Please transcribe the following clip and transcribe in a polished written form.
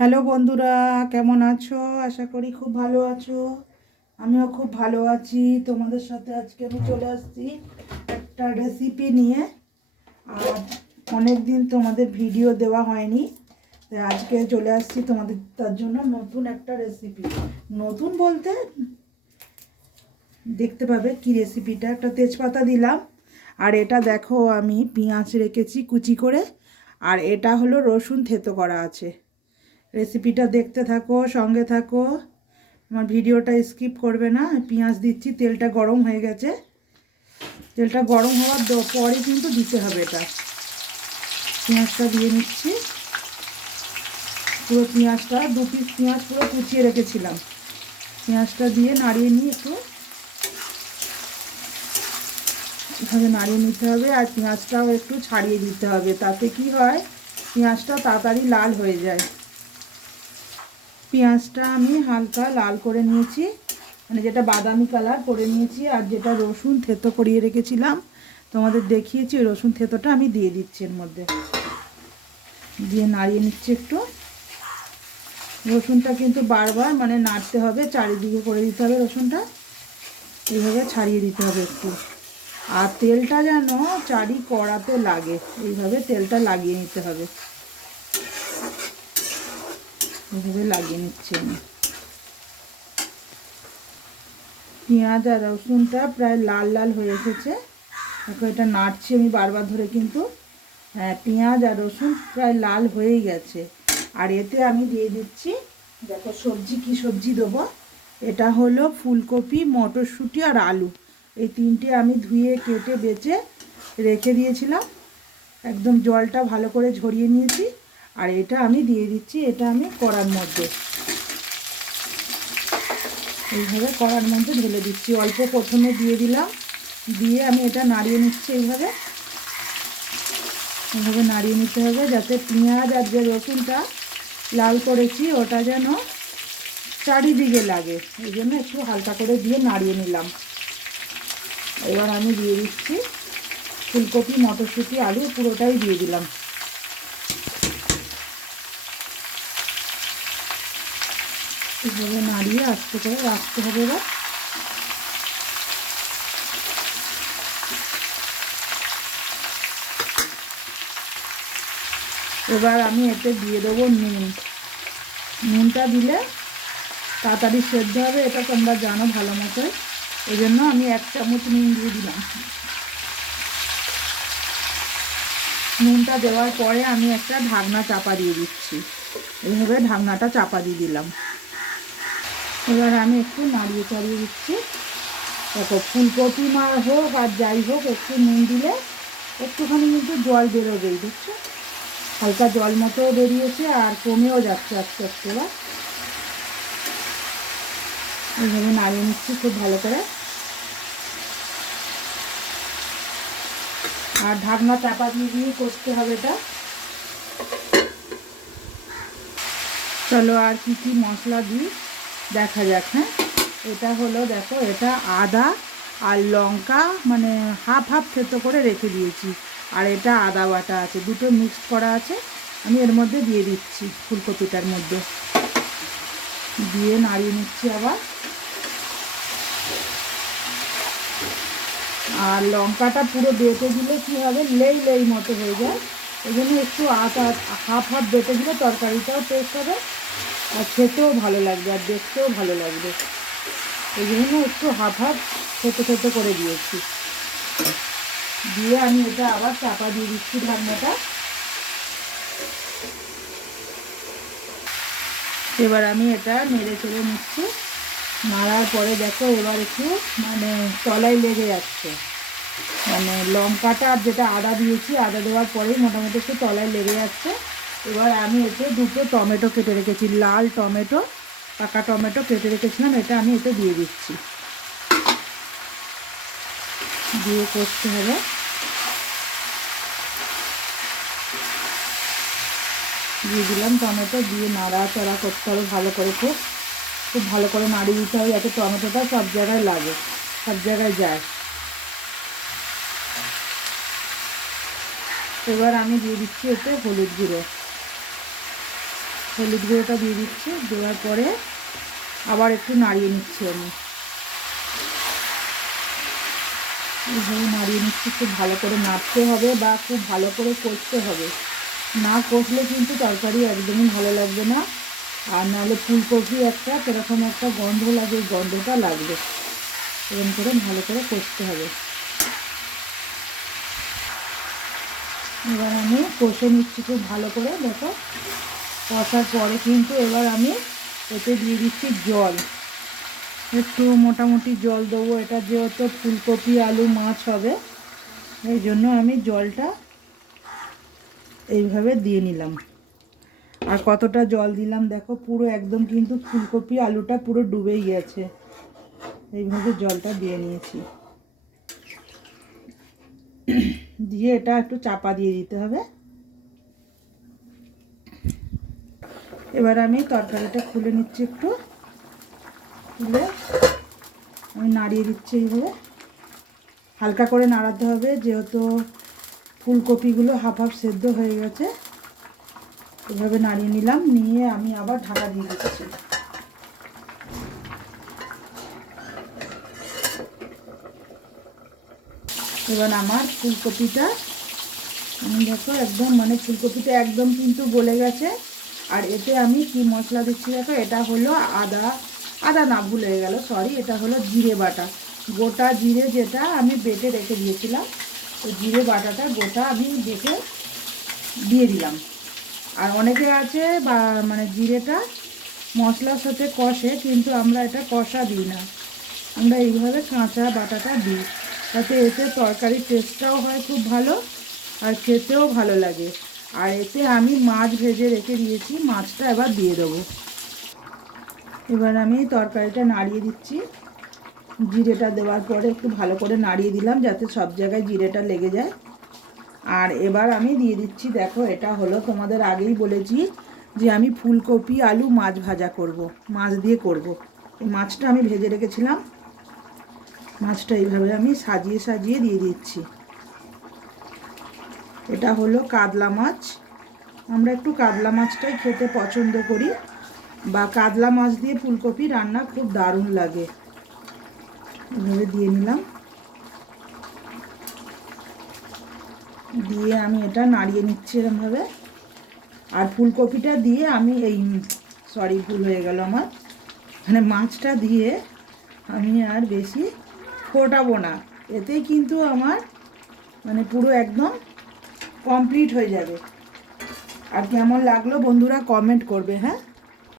Hello বন্ধুরা, কেমন আছো? আশা করি খুব ভালো আছো। আমিও খুব ভালো আছি। তোমাদের সাথে আজকে আমি চলে আসছি একটা রেসিপি নিয়ে। আর অনেক দিন তোমাদের ভিডিও দেওয়া হয়নি, তাই আজকে চলে আসছি তোমাদের তার জন্য নতুন একটা রেসিপি। নতুন বলতে দেখতে পাবে কি রেসিপিটা। একটা তেজপাতা দিলাম, আর এটা দেখো আমি পেঁয়াজ রেখেছি কুচি করে, আর এটা হলো রসুন থেতো করা আছে। রেসিপিটা দেখতে থাকো, সঙ্গে থাকো, আমার ভিডিওটা স্কিপ করবে না। পেঁয়াজ দিচ্ছি, তেলটা গরম হয়ে গেছে। তেলটা গরম হওয়ার পরে কিন্তু দিতে হবে এটা। পেঁয়াজটা দিয়ে নিচ্ছি। পুরো পেঁয়াজটা, 2 পিস পেঁয়াজ পুরো কুচিয়ে রেখেছিলাম। পেঁয়াজটা দিয়ে নাড়িয়ে নিয়ে একটু এভাবে নাড়িয়ে নিতে হবে। আর পেঁয়াজটাও একটু ছাড়িয়ে দিতে হবে, তাতে কি হয় পেঁয়াজটা তাড়াতাড়ি লাল হয়ে যায়। পেঁয়াজটা আমি হালকা লাল করে নিয়েছি, মানে যেটা বাদামি কালার করে নিয়েছি। আর যেটা রসুন থেতো করিয়ে রেখেছিলাম তোমাদের দেখিয়েছি, ওই রসুন থেতোটা আমি দিয়ে দিচ্ছি এর মধ্যে। দিয়ে নাড়িয়ে নিচ্ছি একটু। রসুনটা কিন্তু বারবার মানে নাড়তে হবে, চারিদিকে করে দিতে হবে রসুনটা, এইভাবে ছাড়িয়ে দিতে হবে একটু। আর তেলটা যেন চারি কড়াতে লাগে, এইভাবে তেলটা লাগিয়ে নিতে হবে। এইভাবে লাগিয়ে নিচ্ছি আমি। পেঁয়াজ আর রসুনটা প্রায় লাল লাল হয়ে এসেছে। এখন এটা নাড়ছি আমি বারবার ধরে, কিন্তু হ্যাঁ, পেঁয়াজ আর রসুন প্রায় লাল হয়েই গেছে। আর এতে আমি দিয়ে দিচ্ছি, দেখো সবজি কি সবজি দেবো। এটা হলো ফুলকপি, মটরশুঁটি আর আলু। এই তিনটে আমি ধুয়ে কেটে বেছে রেখে দিয়েছিলাম। একদম জলটা ভালো করে ঝরিয়ে নিয়েছি। আর এটা আমি দিয়ে দিচ্ছি, এটা আমি কড়ার মধ্যে এইভাবে কড়ার মধ্যে ঢেলে দিচ্ছি। অল্প প্রথমে দিয়ে দিলাম, দিয়ে আমি এটা নাড়িয়ে নিচ্ছি। এইভাবে এইভাবে নাড়িয়ে নিতে হবে, যাতে পেঁয়াজ আর যে রসুনটা লাল করেছি ওটা যেন চারিদিকে লাগে। এই জন্য একটু হালকা করে দিয়ে নাড়িয়ে নিলাম। এবার আমি দিয়ে দিচ্ছি ফুলকপি, মটরশুঁটি, আলু পুরোটাই দিয়ে দিলাম। এইভাবে নাড়িয়ে আস্তে করে রাখতে হবে। এবার আমি এতে দিয়ে দেবো নুন। নুনটা দিলে তাড়াতাড়ি সেদ্ধ হবে, এটা তোমরা জানো ভালো মতোই। এই জন্য আমি 1 চামচ নুন দিয়ে দিলাম। নুনটা দেওয়ার পরে আমি একটা ঢাকনা চাপা দিয়ে দিচ্ছি। এইভাবে ঢাকনাটা চাপা দিয়ে দিলাম। এবার আমি একটু নাড়িয়ে চাড়িয়ে দিচ্ছি। দেখো ফুলকপি হোক আর যাই হোক, একটু নুন দিলে একটুখানি কিন্তু জল বেরোবেই, দেখছো হালকা জল মতো বেরিয়েছে, আর কমেও যাচ্ছে আস্তে আস্তে। এবার এইভাবে নাড়িয়ে নিচ্ছি খুব ভালো করে। আর ঢাকনা চাপা দিয়ে দিয়ে করতে হবে এটা। চলো আর কি কি মশলা দিই দেখা যাক। হ্যাঁ, এটা হলো দেখো, এটা আদা আর লঙ্কা মানে হাফ হাফ থেতো করে রেখে দিয়েছি। আর এটা আদা বাটা আছে, দুটো মিক্সড করা আছে। আমি এর মধ্যে দিয়ে দিচ্ছি ফুলকপিটার মধ্যে, দিয়ে নাড়িয়ে নিচ্ছি আবার। আর লঙ্কাটা পুরো বেটে দিলে কী হবে, লেই লেই মতো হয়ে যায়। এই জন্য একটু আদা হাফ হাফ বেটে দিলে তরকারিটাও টেস্ট হবে, আর খেতেও ভালো লাগবে, আর দেখতেও ভালো লাগবে। এই জন্য একটু হাফ হাফ ছোটো ছোটো করে দিয়েছি। দিয়ে আমি এটা আবার চাপা দিয়ে দিচ্ছি ঢাকনাটা। এবার আমি এটা নেড়ে চেড়ে নিচ্ছি। নাড়ার পরে দেখো এবার একটু মানে তলায় লেগে যাচ্ছে, মানে লঙ্কাটা আর যেটা আদা দিয়েছি, আদা দেওয়ার পরেই মোটামুটি একটু তলায় লেগে যাচ্ছে। এবার আমি এতে 2টো টমেটো কেটে রেখেছি, লাল টমেটো, পাকা টমেটো কেটে রেখেছিলাম, এটা আমি এতে দিয়ে দিচ্ছি। দিয়ে করতে হবে। দিয়ে দিলাম টমেটো, দিয়ে নাড়াচাড়া করতে হবে ভালো করে, খুব খুব ভালো করে নাড়িয়ে দিতে হবে, যাতে টমেটোটা সব জায়গায় লাগে, সব জায়গায় যায়। এবার আমি দিয়ে দিচ্ছি এতে হলুদ গুঁড়ো। হলুদ গুঁড়োটা দিয়ে দিচ্ছি। দেওয়ার পরে আবার একটু নাড়িয়ে নিচ্ছি আমি। এইভাবে নাড়িয়ে নিচ্ছি। খুব ভালো করে নাড়তে হবে বা খুব ভালো করে কষতে হবে। না কষলে কিন্তু তরকারি একদমই ভালো লাগবে না। আর নাহলে ফুলকপি একটা কীরকম একটা গন্ধ লাগে, ওই গন্ধটা লাগবে। এরকম করে ভালো করে কষতে হবে। এবার আমি কষে নিচ্ছি খুব ভালো করে। দেখো কষার পরে কিন্তু এবার আমি এতে দিয়ে দিচ্ছি জল। একটু মোটামুটি জল দেবো, এটা যেহেতু ফুলকপি আলু মাছ হবে, এই জন্য আমি জলটা এইভাবে দিয়ে নিলাম। আর কতটা জল দিলাম দেখো, পুরো একদম কিন্তু ফুলকপি আলুটা পুরো ডুবেই গেছে। এইভাবে জলটা দিয়ে নিয়েছি। দিয়ে এটা একটু চাপা দিয়ে দিতে হবে। এবার আমি তরকারিটা খুলে নিচ্ছি, একটু খুলে আমি নাড়িয়ে দিচ্ছি। এইভাবে হালকা করে নাড়াতে হবে, যেহেতু ফুলকপিগুলো হাফ হাফ সেদ্ধ হয়ে গেছে। এভাবে নাড়িয়ে নিলাম, নিয়ে আমি আবার ঢাকা দিয়ে দিচ্ছি। এবার আমার ফুলকপিটা দেখো একদম ফুলকপিটা একদম কিন্তু গলে গেছে। আর এতে আমি কি মশলা দিচ্ছি দেখো, এটা হলো আদা না, ভুলে গেল, সরি, এটা হলো জিরে বাটা। গোটা জিরে যেটা আমি বেটে রেখে দিয়েছিলাম, ওই জিরে বাটাটা গোটা আমি বেটে দিয়ে দিলাম। আর অনেকে আছে বা জিরেটা মশলার সাথে কষে, কিন্তু আমরা এটা কষা দিই না, আমরা এইভাবে কাঁচা বাটাটা দিই। তাতে এতে তরকারির টেস্টটাও হয় খুব ভালো, আর খেতেও ভালো লাগে। আর এতে আমি মাছ ভেজে রেখে দিয়েছি, মাছটা এবার দিয়ে দেবো। এবার আমি তরকারিটা নাড়িয়ে দিচ্ছি। জিরেটা দেওয়ার পরে একটু ভালো করে নাড়িয়ে দিলাম, যাতে সব জায়গায় জিরেটা লেগে যায়। আর এবার আমি দিয়ে দিচ্ছি, দেখো এটা হলো, তোমাদের আগেই বলেছি যে আমি ফুলকপি আলু মাছ ভাজা করব, মাছ দিয়ে করব। এই মাছটা আমি ভেজে রেখেছিলাম, মাছটা এইভাবে আমি সাজিয়ে সাজিয়ে দিয়ে দিচ্ছি। এটা হলো কাতলা মাছ। আমরা একটু কাতলা মাছটাই খেতে পছন্দ করি, বা কাতলা মাছ দিয়ে ফুলকপি রান্না খুব দারুণ লাগে। এভাবে দিয়ে নিলাম, দিয়ে আমি এটা নাড়িয়ে নিচ্ছি এরমভাবে। আর ফুলকপিটা দিয়ে আমি ভুল হয়ে গেল আমার, মাছটা দিয়ে আমি আর বেশি ফোটাবো না। এতেই কিন্তু আমার পুরো একদম কমপ্লিট হয়ে যাবে। আর কেমন লাগলো বন্ধুরা কমেন্ট করবে, হ্যাঁ।